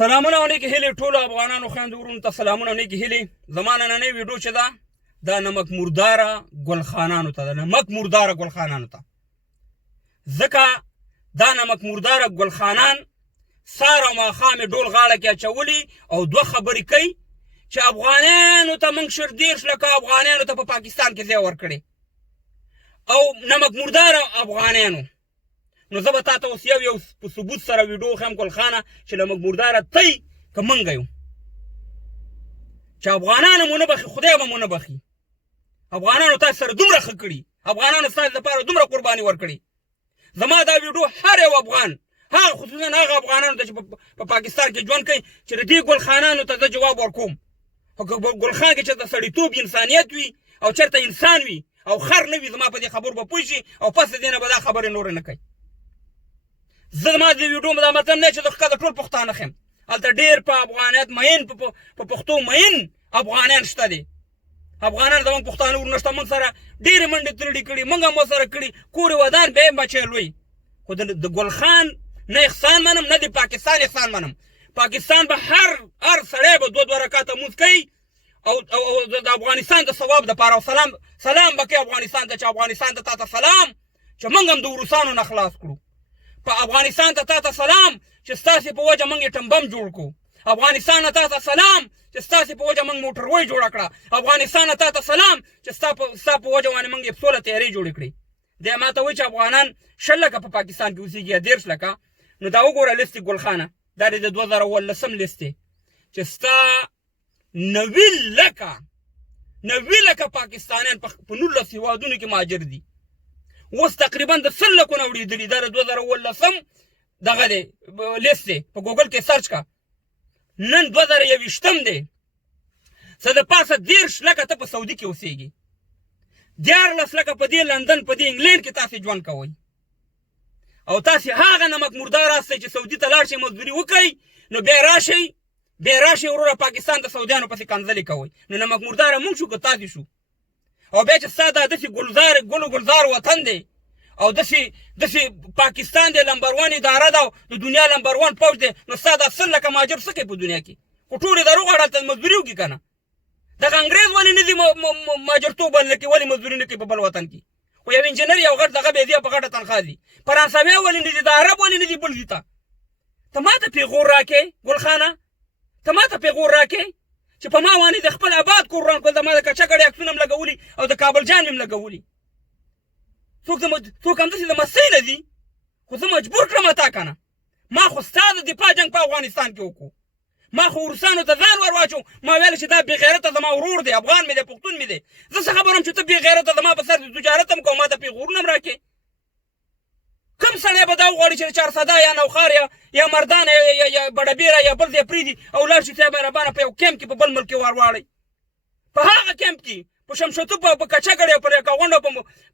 سلامونه ونیکې هیلې ټولو افغانانو خویندو ورونو ته سلامونه ونیکې هیلې. زما نننۍ ویډیو چې ده دا نمک مرداره ګلخانانو ته ده، نمک مرداره ګلخانانو ته. ځکه دا نمک مرداره ګلخانان سار او ماښام یې ډول غاړه کې اچولي او دوه خبرې کوي چې افغانانو ته موږ شل دېرش لکه افغانانو ته په پاکستان کې ځای ورکړی او نمک مرداره افغانانو. نو زه به تا ته اوس یو په ثبوت سره ویډیو ښیم ګلخانه چې نمک مرداره تی که موږ یو چې افغانانو مو نه بخي خدای به مو نه بخي. افغانانو تاسو سره دومره ښه کړي، افغانانو ستاسو لپاره دومره قرباني ورکړي. زما دا ویډیو هر یو افغان، هغه خصوصا هغه افغانانو ته چې په پاکستان کې ژوند کوي چې د دې ګلخانانو ته زه جواب ورکوم. ګلخان کې چېرته سړیتوب انسانیت وي او چېرته انسان وي او خر نه وي، زما په دې خبرو به پوه شي او پس د دې نه به دا خبرې نورې نه کوي. زما د ویډیو دا مطلب نه چې د ښکته ټول پښتانه ښیم، هلته ډېر په افغانیت مین په پښتو مین افغانان شته دي. افغانان زموږ پښتانه ورونه شته، موږ سره ډېرې منډې ترړې کړي، موږ هم ورسره کړي، کور یې ودان بیا یې بچی لوی. خو د ګلخان نه احسان منم نه د پاکستان احسان منم. پاکستان به هر سړی به دوه رکعته لمونځ کوي او د افغانستان د ثواب دپاره او سلام به کوي افغانستان ته چې افغانستان ته تا ته سلام چې موږ هم د روسانو نه خلاص کړو. په افغانستان ته تا ته سلام چې ستاسې په وجه موږ اټم بم جوړ کړو. افغانستان ته تا ته سلام چې ستاسې په وجه موږ موټروی جوړه کړه. افغانستان ته تا سلام چې ستا په وجه باندې موږ سوله تیارې جوړې کړې. دی ما ته وایي چې افغانان 10 لکه په پاکستان کې اوسېږي یا 13 لکه. نو دا وګوره لیست ګلخانه، دا د 2018 لیست دی چې ستا 90 لکه پاکستانیان په 19 هېوادونو کې مهاجر دي. اوس تقریبا د 100 لکو نه وړېدلي. دا د 2018 دغه دی لیست دی، په ګوګل کې سرچ کا. نن 2021 دی، څه د پاسه 13 لکه ته په سعودي کې اوسېږي، 14 لکه په دې لندن په دې انګلینډ کې تاسې ژوند کوئ او تاسې هغه نمک مردار هستئ چې سعودي ته لاړ شئ مزدوري وکئ، نو بیا راشئ وروره پاکستان د سعودیانو پسې کنځلې کوئ. نو نمک مرداره موږ شو که تاسې شو. او بیا چې ستا دا داسې ګل و ګلزار وطن دی او داسې پاکستان دی نمبر 1 اداره ده د دنیا نمبر 1 پوځ دی، نو ستا دا 100 لکه مهاجر څه کوي په دنیا کې؟ خو ټول یې دروغ اړه هلته مزدوري وکړي که نه. دغه انګرېز ولې نه دي مهاجرتوب نه کوي، ولې مزدوري نه کوي په بل وطن کې؟ خو یو انجینر یو غټ دغه بیا دی په غټه تنخوا دي. فرانسوي ولې نه دي، د عرب ولې نه دي بل دي. ته ما ته پیغور راکې ګلخانه، ته ما ته پیغور راکې چې په ما باندې د خپل آباد کور وران کړل، د ما د کچکړې عکسونه هم لګولي او د کابل جان هم لګولي. څوک همداسې د مستۍ نه دي، خو زه مجبور کړم تا که نه. ما خو ستا د دفاع جنګ په افغانستان کې وکړو، ما خو روسانو ته ځان ور واچو. ما ویل چې دا بې غیرته زما ورور دی، افغان مې دی، پښتون مې دی. زه څه خبرم چې ته بې غیرته زما په سر د تجارت هم کوم، ما ته پیغورونه هم راکې. کوم سړی به دا وغواړي چې چارسده یا نوخار یا مردان یا بډهبیره یا بل ځای پرېږدي او لاړ شي صاحب مهربانه په یو کیمپ کې په بل ملک کې ورواړئ. په هغه کیمپ کې په شمشتو په کچکړې او په یکاونډ او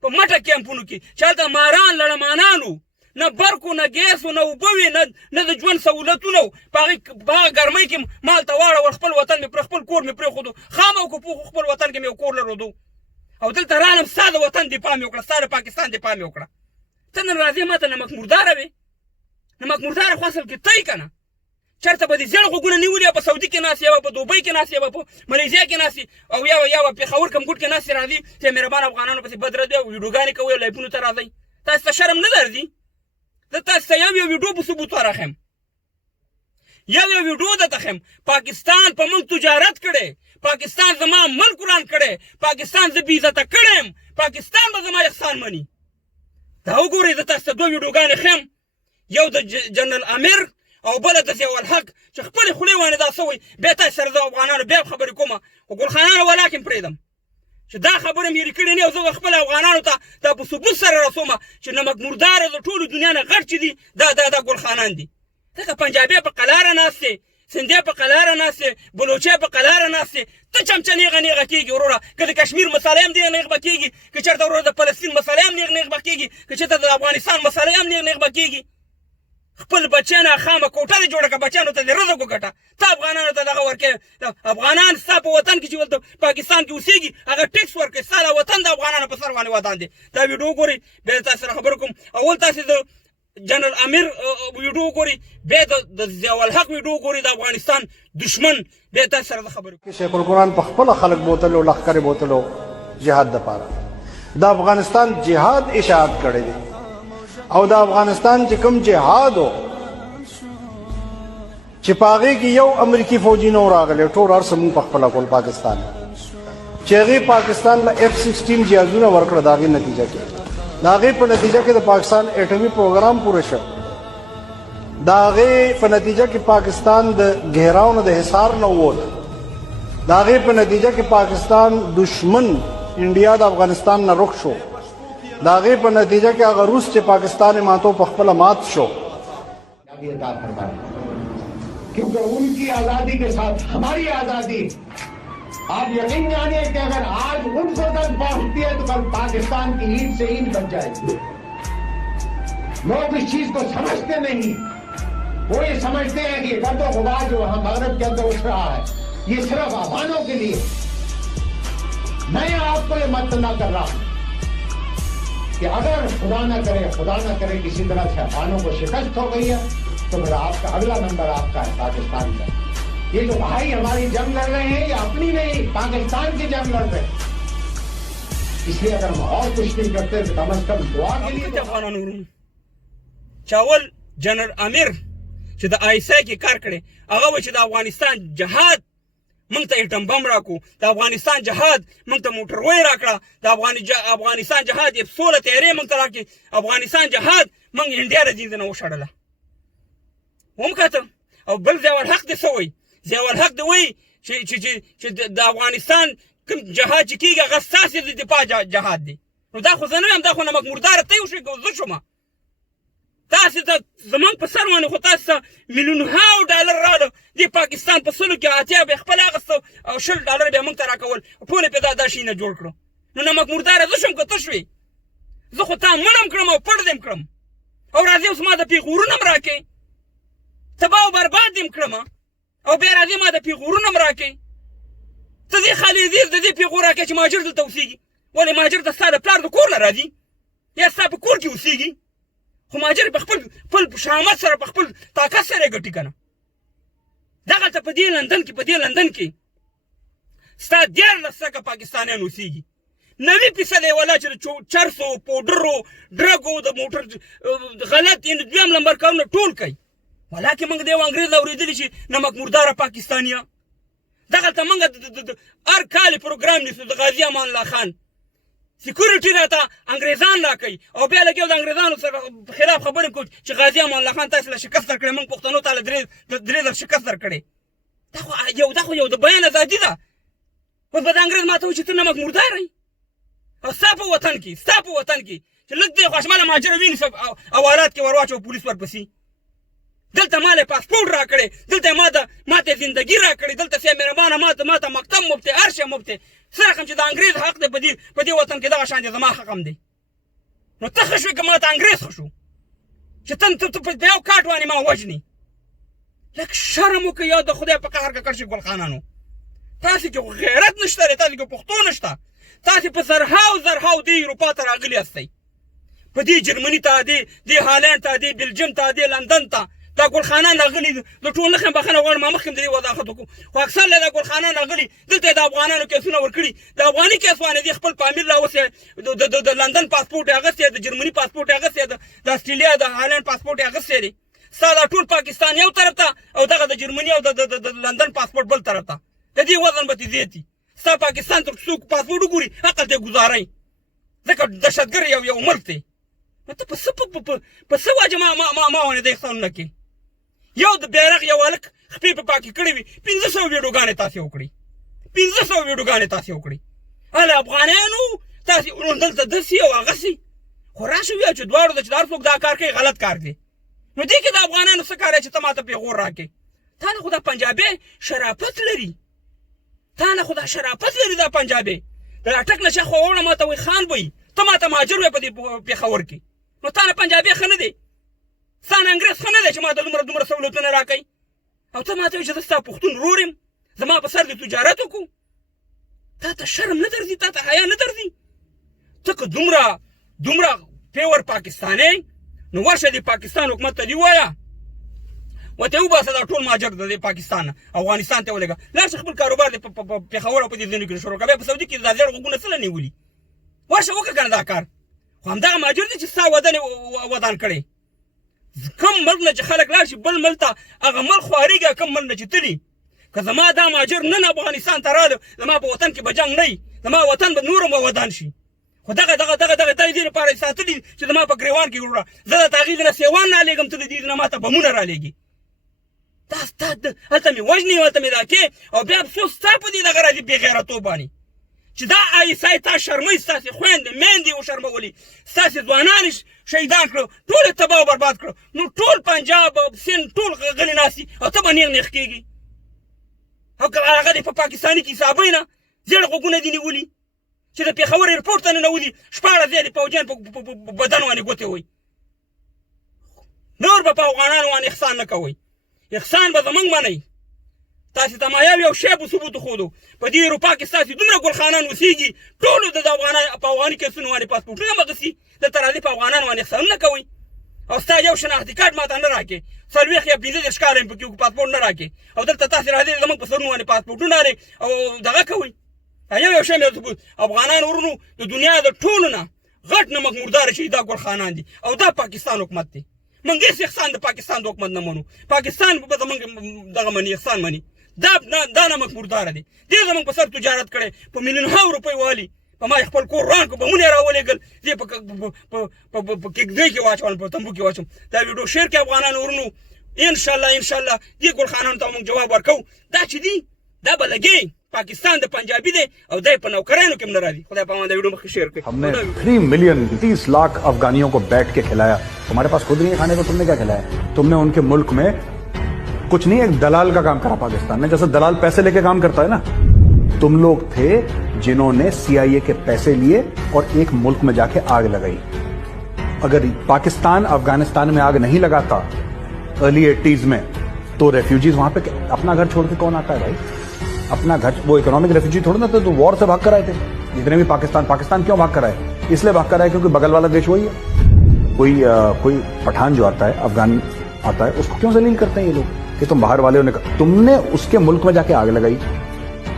په مټه کیمپونو کې چې هلته ماران لړمانانو، نه برق و نه ګیس و نه اوبه وي، نه د ژوند سهولتونه و. په هغه ګرمۍ کې ما هلته واړول، خپل وطن مې خپل کور مې پرېښودو، خام او که پوخ خپل وطن کې مې یو کور لرودو او دلته رالم ستا د وطن دفاع مې وکړه، ستا د پاکستان دفاع مې وکړه. ته نن راځې ما ته نمک مرداره وې. نمک مرداره خو اصل کې تی که نه، چېرته به دې زیړ غوږونه نیولي، په سعودي کې ناست، یا به په دوبۍ کې ناست، یا به په ملیزیا کې ناست او یا به پېښور کمګوټ کې ناست راځي چې مهربان افغانانو پسې بد رد وي او ویډیوګانې کوئ او لایفونو ته راځئ. تاسو ته شرم نه درځي؟ زه تاسو ته یو ویډیو په ثبوت راښیم، یو ویډیو درته ښیم. پاکستان په موږ تجارت کړی، پاکستان زما ملک وران کړی، پاکستان زه بې عزته کړی یم، پاکستان به زما احسان مني. دا وګورئ، زه تاسو ته 2 ویډیوګانې ښیم، یو د جنرال امیر او بله د ضیاء الحق چې خپلې خولې باندې دا څه وایي. بیا تاسو سره زه افغانانو بیا خبرې کومه، خو ګلخانانو ولاکې پرېږدم چې دا خبره مې هېرې کړې نه او زه خپل افغانانو ته دا په ثبوت سره رسومه چې نمک مرداره د ټولو دنیا نه غټ چې دي دا ګلخانان دي. ځکه پنجابی په قلاره ناست دی، سندھی په قلاره ناست دی، بلوچی په قلاره ناست دی. ته چمچه نیغه کېږي وروره، که د کشمیر مسله هم نیغه کېږي، که چېرته وروره د فلسطین مسله هم نیغه کېږي، که چېرته د افغانستان مسله هم نیغه کېږي. خپل بچیان خامه کوټه دې جوړه کړه، بچیانو ته دې رزق وګټه. ته افغانانو ته دغه ورکې، افغانان ستا په وطن کې چې ولته پاکستان کې اوسېږي هغه ټیکس ورکوي، ستا د وطن د افغانانو په سر باندې ودان دی. دا ویډیو ګورئ، بیا تاسو سره خبرې کوم. اول تاسې د جنرال امیر ویډیو وګورئ بیا د ضیاءالحق ویډیو وګورئ د افغانستان دشمن بیا تاسو سره د خبرې شیخ القرآن په خپله خلک بوتلو لښکرې بوتلو جهاد دپاره د افغانستان جهاد اشاعت کړی دی او د افغانستان چې کوم جهاد و چې په هغې کې یو امریکي فوجي نه و راغلی ټول هر څه مونږ په خپله کول پاکستان چې هغې پاکستان له F-16 جهازونه ورکړه د هغې نتیجه کې د هغې په نتیجه کې د پاکستان اټومي پروګرام پوره شو د هغې په نتیجه کې پاکستان د ګهراو نه د حصار نه ووت د هغې په نتیجه کې پاکستان دشمن انډیا د افغانستان نه رخ شو د هغې په نتیجه کې هغه روس چې پاکستان ماتو په خپله مات شو क्योंकि उनकी आजादी के साथ हमारी आजादी आप यकीन जानिए कि अगर आज उनको तक पहुंचती है तो कल पाकिस्तान की ईद से ईद बन जाएगी। लोग इस चीज को समझते नहीं, वो ये समझते हैं कि गर्दो गुबार जो वहां मगरब के अंदर उठ रहा है ये सिर्फ अफगानों के लिए। मैं आपको ये मतना कर रहा हूं कि अगर खुदा न करे किसी तरह से अफगानों को शिकस्त हो गई है तो फिर आपका अगला नंबर आपका है पाकिस्तान का। ये जो भाई हमारी जंग लड़ रहे हैं ये अपनी नहीं पाकिस्तान की जंग लड़ रहे हैं। इसलिए अगर हम और कुछ नहीं करते तो कम से कम दुआ के लिए چاول جنرال امیر چې د آیسا کې کار کړي هغه و چې د افغانستان جهاد موږ ته ایټم بم راکو د افغانستان جهاد موږ ته موټروي راکړه د افغانستان جهاد یې 16 تیارې موږ ته راکړي افغانستان جهاد موږ انډیا د دې نه وشړله هم کته او بل ضیاءالحق دې څه وایي ضیاءالحق دې وایي چې د افغانستان کوم جهاد چې کېږي هغه ستاسې د دفاع جهاد دی نو دا خو زه نه یم دا خو نمک مرداره ته یو شی زه شومه تاسې ته زمونږ په سر باندې خو تاسو ته میلیونهاو ډالر راغله دې پاکستان په سلو کې اتیا به خپل اخیسته او 10 ډالر به موږ ته راکول ټول یې په دا شي نه جوړ کړو نو نمک مرداره زه شوم که ته شوې زه خو تا مړم کړم او پړ دې کړم او راځې اوس ما د پیغورونه هم راکې تباه او برباد دې کړم او بیا راځې ما د پیغورونه هم راکې ته دې خالي د دې پیغور راکې چې مهاجر دلته اوسېږي ولې مهاجر ته ستا د پلار د کور نه راځي یا ستا په کور کې اوسېږي خو مهاجر په خپل شهامت سره په خپل طاقت سره یې ګټي که نه دغلته په دې لندن کې ستا 14 پاکستانیان اوسېږي 90% یې ولا چې د چرسو پوډرو ډرګو د موټر غلط دویم نمبر کارونه ټول کوي ولاکې موږ د یو انګریز اورېدلي چې نمک مرداره پاکستانیه دغلته موږ هر کال پروګرام نیسو د غازي امان الله خان سیکورټي راته انګریزان راکوي او بیا لګي د انګریزانو سره خلاف خبرې کوي چې غازي امان الله خان تاسو له شکست درکړی موږ پښتنو ته درې ځل شکست درکړی دا خو یو د بیان ازادي ده اوس به د انګریز ماته وایي چې ته نمک مردار یې او ستا په وطن کې چې لږ دی خوشماله مهاجر ویني اوالات کې ورواچو پولیس ورپسې دلته ماله پاسپورټ راکړی دلته ماته زندګي راکړې دلته سي مهربانه ماته مکتب مفتې هر شی مفتې څه رقم چې د انګریز حق دی په دې وطن کې دغه شان دی زما حق هم دی نو ته ښه شوې که ما ته انګریز ښه شو چې ته په یو کاټ باندې ما وژنې لږ شرم وکړه یا د خدای په قهر ککړ شي ګل خانانو تاسې کې غیرت نشته دی تاسې کې پښتو نشته تاسې په زرهاو دې اروپا ته راغلي هستئ په دې جرمني ته دې هالند ته دې بلجیم ته دې لندن ته دا ګلخانان راغلي د ټول نه بخښنه غواړم ما مخکې د دې وضاحت وکړو خو اکثر له دا ګلخانان راغلي دلته د افغانانو کیسونه ورکړي د افغاني کیس باندې دې خپل پامیر راوستی د لندن پاسپورټ یې اخیستی د جرمني پاسپورټ یې اخیستی د اسټرالیا د هالند پاسپورټ یې اخیستی دی ستا دا ټول پاکستان یو طرف ته او دغه د جرمني او د لندن پاسپورټ بل طرف ته د دې وزن به تې زیات وي ستا پاکستان تر څوک پاسپورټ وګوري عقل ته ګزارئ ځکه دهشتګر یو ملک دی نو ته په څه وجه ما باندې د احسانونه کې یو د بیرغ یو هلک خپې په پاکې کړې وي 500 ویډیوګانې تاسې وکړي هله افغانیانو تاسې دلته داسې او هغسې خو راشي ویه چې دواړو ته چې د هر څوک دا کار کوي غلط کار دی نو دې کې د افغانانو څه کار چې ته ما ته پیغور راکړې تا نه خو دا پنجابی شرافت لري دا پنجابی د اټک نه شاخوا وړه ما ته وایي خان به ته ما ته مهاجر وې په دې پېښور کې نو تا نه پنجابی ښه نه دی ستا نه انګریز ښه نه دی چې ما ته دومره سهولتونه راکوي او ته ما ته وایي چې زه ستا پښتون ورور یم زما په سر دې تجارت وکړو تا ته شرم نه درځي تا ته حیا نه درځي ته که دومره پیور پاکستانی نو ورشه د پاکستان حکومت ته دی وایا وته وباسه دا ټول ماجر د پاکستان افغانستان ته ولګه لا خپل کاروبار د پیښور په دې ځینو کې شروع کړه په سعودي کې د زړه غوګونه سره نیولي ورشه وکړه کنه دا کار خو همدغه ماجر دی چې ستا ودان کړی کم ملک نه چې خلک لاړ شي بل ملک ته هغه ملک خوارېږي کم ملک نه چې تلي که زما دا ماجر نن افغانستان ته راغله زما په وطن کې به جنګ نه وي زما وطن به نور هم ودان شي خو دغه دې لپاره یې ساتلي چې زما په ګریوان کې وروړه زه د هغې نه سیوان نه رالېږم ته د دې نه ما ته بمونه رالېږي دا ستا هلته مې وژنې هلته مې دا کې او بیا افسوس ستا په دې دغه راځي بې غیرتوب باندې چې دا آیسای تا شرموي ستاسې خویندې میندې وشرمولي ستاسې ځوانان یې شهیدان کړه ټول یې تباه او برباد کړه نو ټول پنجاب او سند ټول غلي ناست دي او ته به نیغ کېږي او که هغه دی په پاکستاني کې حسابوي نه زیړ غوږونه دي نیولي چې د پېښور ایرپورټ ته ننوځي 16 زیاتې پوځیان په بدن باندې ګوتې وایي نور به په افغانانو باندې احسان نه کوئ احسان به زموږ منئ تاسې ته ما یو شی په ثبوت وښودو په دې اروپا کې ستاسې دومره ګلخانان اوسېږي ټولو د په افغاني کیسونو باندې پاسپورټونه مغسي دلته راځي په افغانانو باندې احسان نه کوئ او ستا یو شناختي کارت ماته نه راکې 40 یا 15 کاله یې پکې پاسپورټ نه راکې او دلته تاسې راځئ زموږ په سرونو باندې پاسپورټونه لرئ او دغه کوئ یو شی مې ثبوت افغانان ورونو د دنیا د ټولو نه غټ نمک مرداره چې دا ګلخانان دي او دا پاکستان حکومت دی موږ هېڅ احسان د پاکستان د حکومت نه منو پاکستان به زموږ دغه مني احسان مني دا نمک مرداره دی دې زموږ په سر تجارت کړی په میلیونها روپۍ والي په ما خپل کور وران کړو بمونه یې راولېږل زه یې په کېږدۍ کې واچول په تمبو کې واچوم دا ویډیو شیر کړئ افغانانو ورونو انشاءالله دې ګلخانانو ته موږ جواب ورکوو دا چې دي دا به لګي पाकिस्तान तो पंजाबी दे और दे पर नौकरानों के मनाराजी खुदा पावन वीडियो में शेयर कर हमने 3 मिलियन 30 लाख अफगानियों को बैठ के खिलाया तुम्हारे पास खुद नहीं है खाने को तुमने क्या खिलाया तुमने उनके मुल्क में कुछ नहीं एक दलाल का काम करा पाकिस्तान ने जैसे दलाल पैसे लेके काम करता है ना तुम लोग थे जिन्होंने CIA के पैसे लिए और एक मुल्क में जाके आग लगाई अगर पाकिस्तान अफगानिस्तान में आग नहीं लगाता अर्ली 80s में तो रेफ्यूजीज वहां पे अपना घर छोड़ के कौन आता है भाई अपना घर वो इकोनॉमिक रेफ्यूजी थोड़ा ना तो वॉर से भाग कर आए थे जितने भी पाकिस्तान क्यों भाग कर आए इसलिए भाग कर आए क्योंकि बगल वाला देश वही है कोई पठान जो आता है अफगान आता है उसको क्यों जलील करते हैं ये लोग कि तुम बाहर वाले तुमने उसके मुल्क में जाके आग लगाई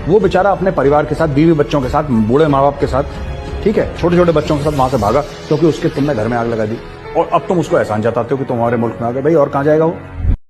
वो बेचारा अपने परिवार के साथ बीवी बच्चों के साथ बूढ़े माँ बाप के साथ ठीक है छोटे छोटे बच्चों के साथ वहां से भागा क्योंकि उसके तुमने घर में आग लगा दी और अब तुम उसको एहसान जताते हो कि तुम हमारे मुल्क में आ गए भाई और कहां जाएगा वो